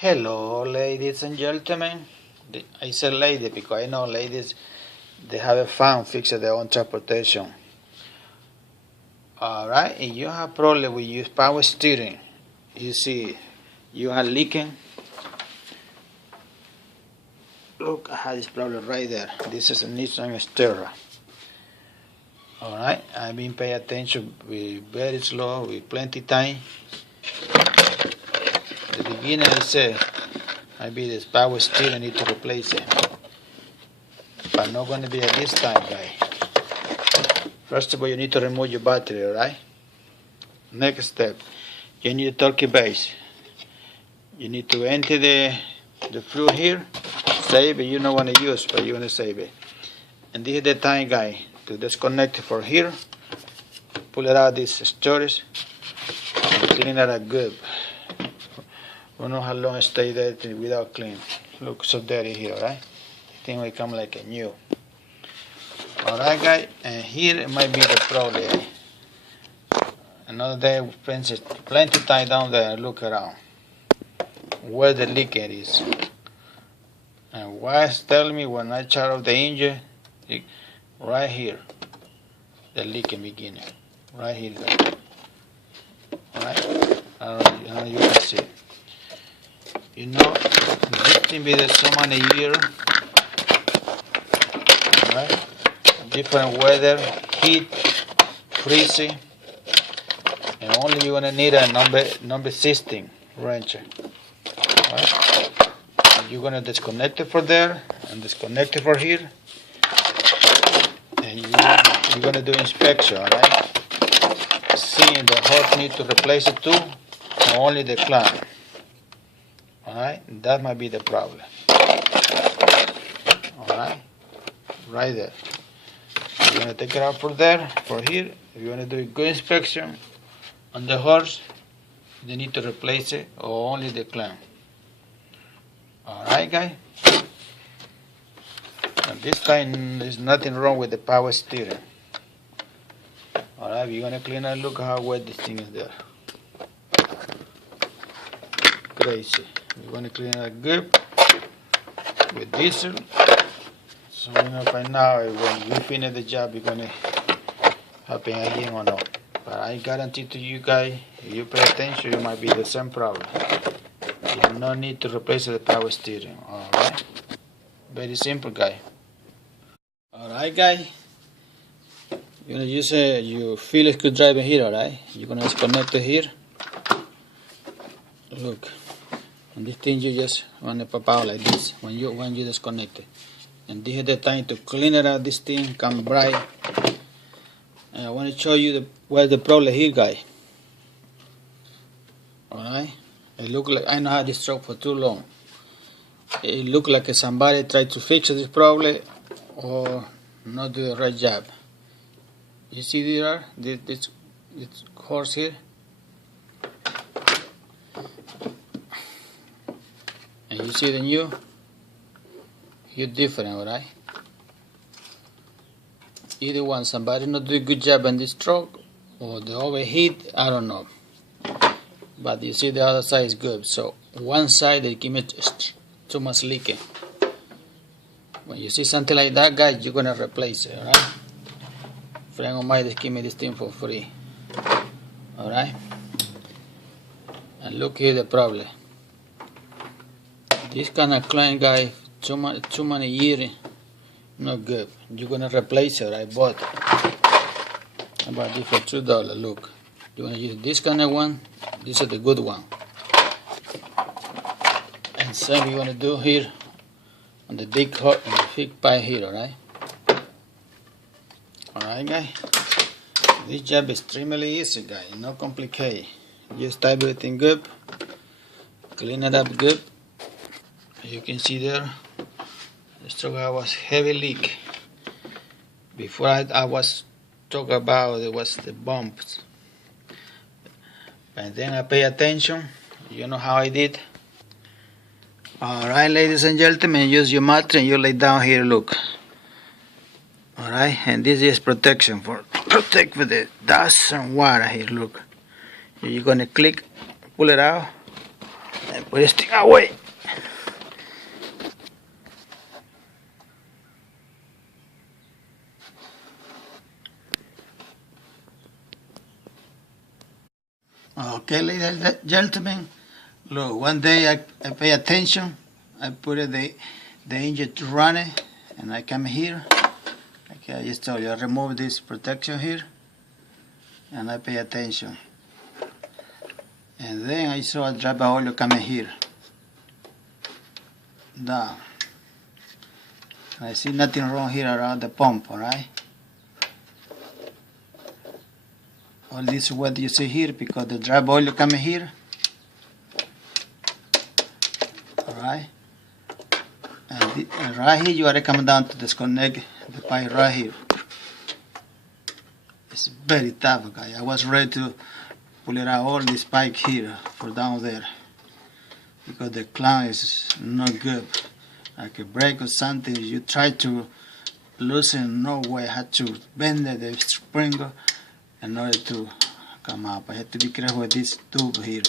Hello, ladies and gentlemen. I said lady because I know ladies, they have a fun fixing their own transportation. Alright, if you have problem with your power steering, you see you are leaking. Look, I have this problem right there. This is a Nissan Xterra. Alright, I've been paying attention very slow, with plenty time. The beginner I say, maybe this power steering need to replace it. But not going to be at this time, guy. First of all, you need to remove your battery, alright? Next step, you need a turkey base. You need to empty the fluid here, save it. You don't want to use, but you want to save it. And this is the time, guy, to disconnect it from here, pull it out this storage, and clean it up good. I don't know how long it stay there without clean. Look so dirty here, right? I think we come like a new. Alright, guys, and here it might be the problem. Another day, friends, plenty time down there. Look around where the leakage is. And why it's telling me when I charge off the engine, right here, the leaking beginning. Right here, guys. Alright, I don't know you can see. You know, this thing be there so many years. Alright, different weather, heat, freezing, and only you're gonna need a number 16 wrench. Alright, you're gonna disconnect it from there and disconnect it from here, and you're gonna do inspection. Alright, seeing the hose need to replace it too, or only the clamp. Alright, that might be the problem. Alright, right there. You're gonna take it out from there, from here. If you wanna do a good inspection on the horse, they need to replace it or only the clamp. Alright, guys. And this time there's nothing wrong with the power steering. Alright, you're gonna clean it. Look how wet this thing is there. Crazy. You're gonna clean it good with diesel. So we're gonna find out when you finish the job, you're gonna happen again or not. But I guarantee to you guys, if you pay attention, it might be the same problem. You do not need to replace the power steering. Alright? Very simple, guy. Alright, guy. You're gonna use your Phillips screwdriver here, alright? You're gonna disconnect it here. Look. And this thing you just want to pop out like this when you disconnect it. And this is the time to clean it out. This thing come bright. And I want to show you where's the problem here, guy. Alright. It look like I know how this truck for too long. It look like somebody tried to fix this problem or not do the right job. You see there, this horse here. And you see the new, you're different, alright? Either one, somebody not do a good job on this truck, or the overheat, I don't know. But you see the other side is good, so one side they give me too much leaking. When you see something like that, guys, you're gonna replace it, alright? Friend of mine, they give me this thing for free, alright? And look here the problem. This kind of clean, guy, too many years, not good. You're gonna replace it. I bought. I bought this for $2. Look, you wanna use this kind of one. This is the good one. And same you wanna do here on the big pipe here. Alright. Alright, guy. This job is extremely easy, guy. Not complicated. Just type everything good. Clean it up good. You can see there, the truck was heavy leak. Before I was talking about it was the bumps. And then I pay attention. You know how I did. Alright, ladies and gentlemen, use your mat and you lay down here, look. Alright, and this is protection for protect with the dust and water here, look. You're gonna pull it out. I put this thing away. Okay, ladies and gentlemen, look, one day I pay attention. I put the engine to run it, and I come here. Okay, I just told you, I remove this protection here, and I pay attention. And then I saw a drop of oil coming here, down. I see nothing wrong here around the pump, alright? All this what you see here because the drop oil coming here, alright? And right here you gotta come down to disconnect the pipe right here. It's very tough, guy. I was ready to pull it out all this pipe here for down there because the clamp is not good. Like a break or something, you try to loosen, no way. I had to bend the spring in order to come up. I had to be careful with this tube here.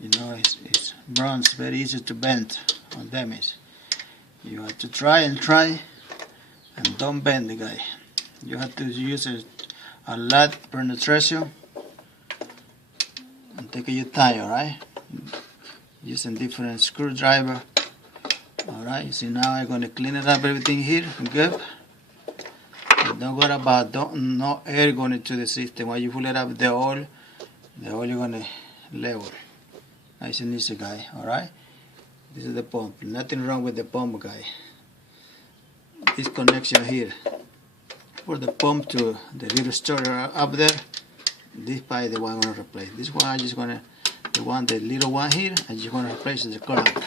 You know, it's bronze, very easy to bend or damage. You have to try and don't bend the guy. You have to use a lot penetration and take your time, alright? Using different screwdriver. Alright, you see now I'm gonna clean it up everything here, good. And don't worry about no air going into the system. When you pull it up the oil you're gonna level. Nice and easy, guy, alright? This is the pump. Nothing wrong with the pump, guy. This connection here for the pump to the little starter up there. This pipe the one I'm gonna replace. This one I just gonna the little one here, I just gonna replace the clamp.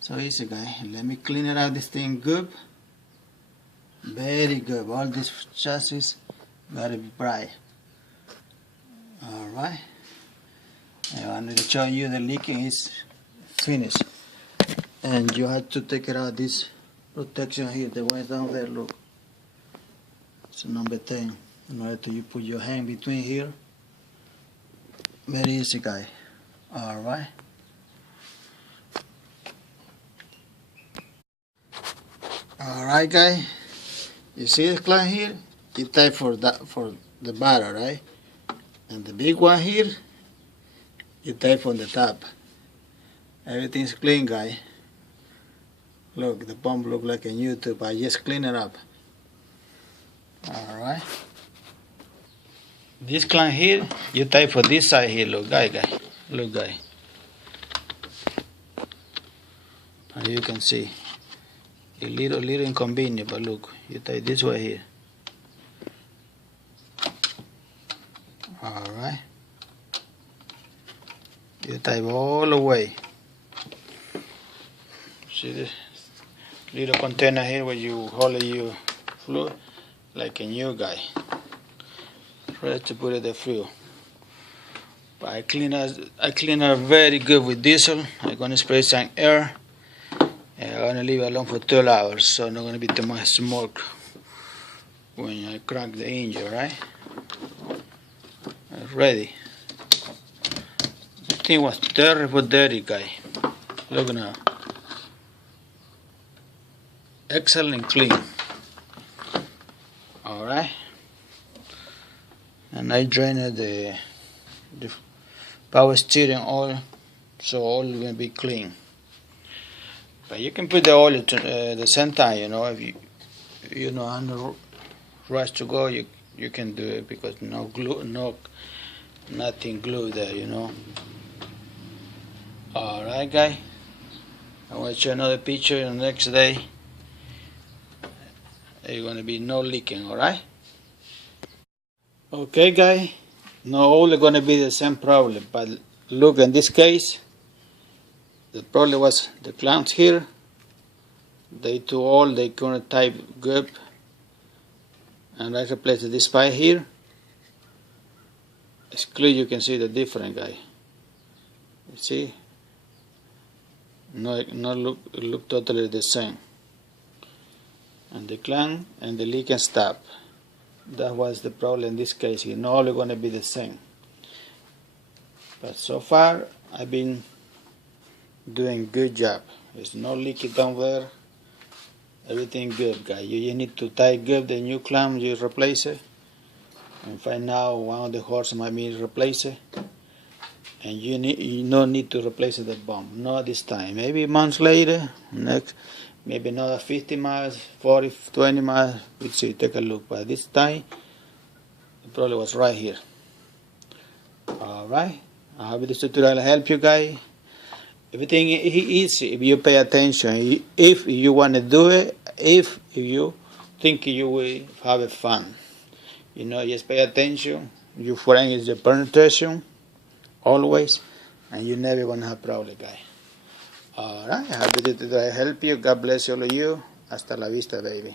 So easy, guy. Let me clean it out this thing good. Very good. All this chassis gotta be bright. Alright. I wanted to show you the leaking is finished. And you have to take it out this protection here, the one down there, look. It's number 10. In order to you put your hand between here. Very easy, guy. Alright. Alright, guy. You see this clamp here? You type for the bottom, right? And the big one here, you type on the top. Everything's clean, guy. Look, the pump look like a new tube. I just clean it up. Alright. This clamp here, you type for this side here. Look, guy. Look, guy. And you can see. A little inconvenient, but look, you tie this way here. Alright. You tie all the way. See this little container here where you hold your fluid like a new guy. Ready to put it the fuel. But I clean it very good with diesel. I'm gonna spray some air. I'm gonna leave it alone for 12 hours, so not gonna be too much smoke when I crank the engine, right? Ready. This thing was terrible dirty, guy. Look now. Excellent clean. Alright. And I drained the power steering oil, so all is gonna be clean. But you can put the oil to the same time, you know, if you know on the rush to go, you can do it because no glue, nothing glue there, you know. Alright, guy. I want to show another picture the next day. There's gonna be no leaking, alright? Okay, guy. Not all gonna be the same problem, but look, in this case, the problem was the clamps here. They couldn't type good. And I replaced this pipe here. It's clear you can see the difference, guy. You see? No look totally the same. And the clamp and the leak can stop. That was the problem in this case here. Not all gonna be the same. But so far I've been Doing good job. There's no leaking down there. Everything good, guys. You just need to tighten up the new clamp, you replace it. And find out one of the horses might be replaced. And you no need to replace the bomb. Not this time. Maybe months later, next, maybe another 50 miles, 40, 20 miles. We'll see, take a look. But this time, it probably was right here. Alright. I hope this tutorial help you guys. Everything is easy if you pay attention. If you want to do it, if you think you will have fun. Just pay attention. Your friend is the penetration, always, and you never gonna have problem, guys. Alright, I hope this tutorial help you. God bless all of you. Hasta la vista, baby.